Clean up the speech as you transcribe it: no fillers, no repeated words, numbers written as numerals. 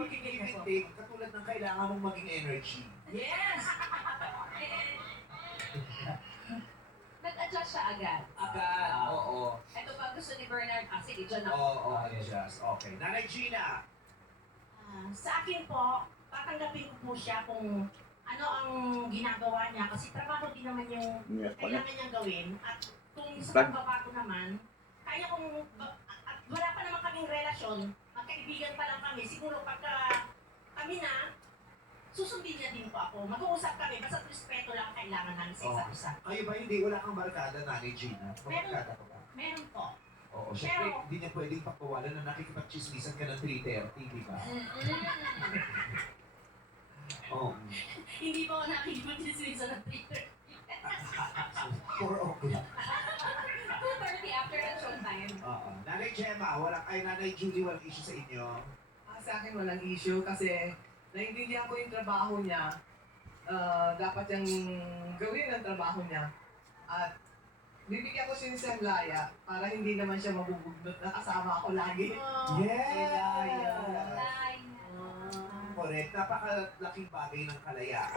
maging give and take, katulad ng kailangan mong maging energy. Yes! Nag-adjust siya agad. Agad, oo. Ito pa gusto ni Bernard, sige, dyan ako. Oo, adjust. Okay. Nanay Gina. Sa akin po, tatanggapin ko po siya kung ano ang ginagawa niya kasi trabaho din naman yung kailangan niyang gawin at kung sa pagbabago naman, kaya kung at wala pa naman kaming relasyon, magkaibigan pa lang kami, siguro pagka kami na, susundin niya din po ako. Mag-uusap kami, basta respeto lang kailangan namin sa isa't isa. Kayo ba hindi? Wala kang barkada, Nanay Gina? Barkada ka ba? Meron po. Oo, syempre, hindi niya pwedeng pagpawalan na nakikipag-chismisan ka ng 3:30, di ba? Oo. Hindi po ako nakikipag-dismiss ng Twitter. 4 o'clock. 2:30 after the showtime. Oo. Nanay Gemma, Nanay Julie, walang issue sa inyo? Sa akin walang issue kasi naiintindihan ko yung trabaho niya. Dapat yung gawin ang trabaho niya. At bibigyan ko siya ng laya para hindi naman siya mabubugnot na kasama ako lagi. Yes! Bye. Correct. Napakalaking bagay ng kalayaan.